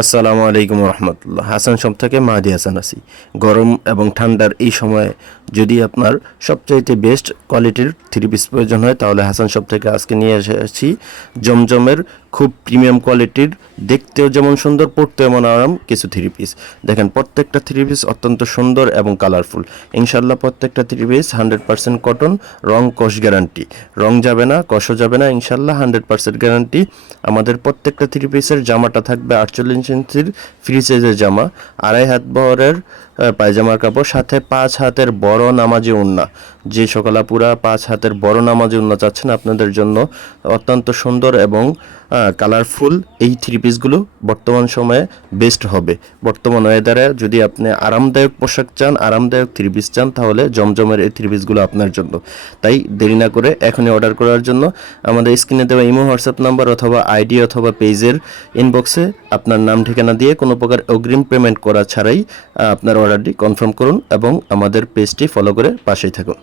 আসসালামু আলাইকুম রহমতুল্লাহ। হাসান শপ থেকে মাহাদি হাসান আছি। গরম এবং ঠান্ডার এই সময়ে যদি আপনার সবচাইতে বেস্ট কোয়ালিটির থ্রি পিস প্রয়োজন হয় তাহলে হাসান শপ থেকে আজকে নিয়ে এসেছি জমজমের খুব প্রিমিয়াম কোয়ালিটির, দেখতেও যেমন সুন্দর, পরতেও এমন আরাম কিছু থ্রি পিস। দেখেন প্রত্যেকটা থ্রি পিস অত্যন্ত সুন্দর এবং কালারফুল। ইনশাল্লাহ প্রত্যেকটা থ্রি পিস 100% কটন, রং কষ গ্যারান্টি। রং যাবে না, কষও যাবে না, ইনশাল্লাহ 100% গ্যারান্টি। আমাদের প্রত্যেকটা থ্রি পিসের জামাটা থাকবে 48 ইঞ্চির ফ্রি সাইজের জামা, 2.5 হাত বহরের পায়জামার কাপড়, সাথে 5 হাতের বড় নামাজি ওড়না। যে সকল আপুরা 5 হাতের বড় নামাজি ওড়না চাচ্ছেন আপনাদের জন্য অত্যন্ত সুন্দর এবং কালারফুল এই থ্রি পিসগুলো বর্তমান সময়ে বেস্ট হবে। বর্তমান ওয়েদারে যদি আপনি আরামদায়ক পোশাক চান, আরামদায়ক থ্রি পিস চান, তাহলে জমজমের এই থ্রি পিসগুলো আপনার জন্য। তাই দেরি না করে এখনই অর্ডার করার জন্য আমাদের স্ক্রিনে দেওয়া ইমো হোয়াটসঅ্যাপ নাম্বার অথবা আইডি অথবা পেজের ইনবক্সে আপনার নাম ঠিকানা দিয়ে কোনো প্রকার অগ্রিম পেমেন্ট করা ছাড়াই আপনার অর্ডারটি কনফার্ম করুন এবং আমাদের পেজটি ফলো করে পাশেই থাকুন।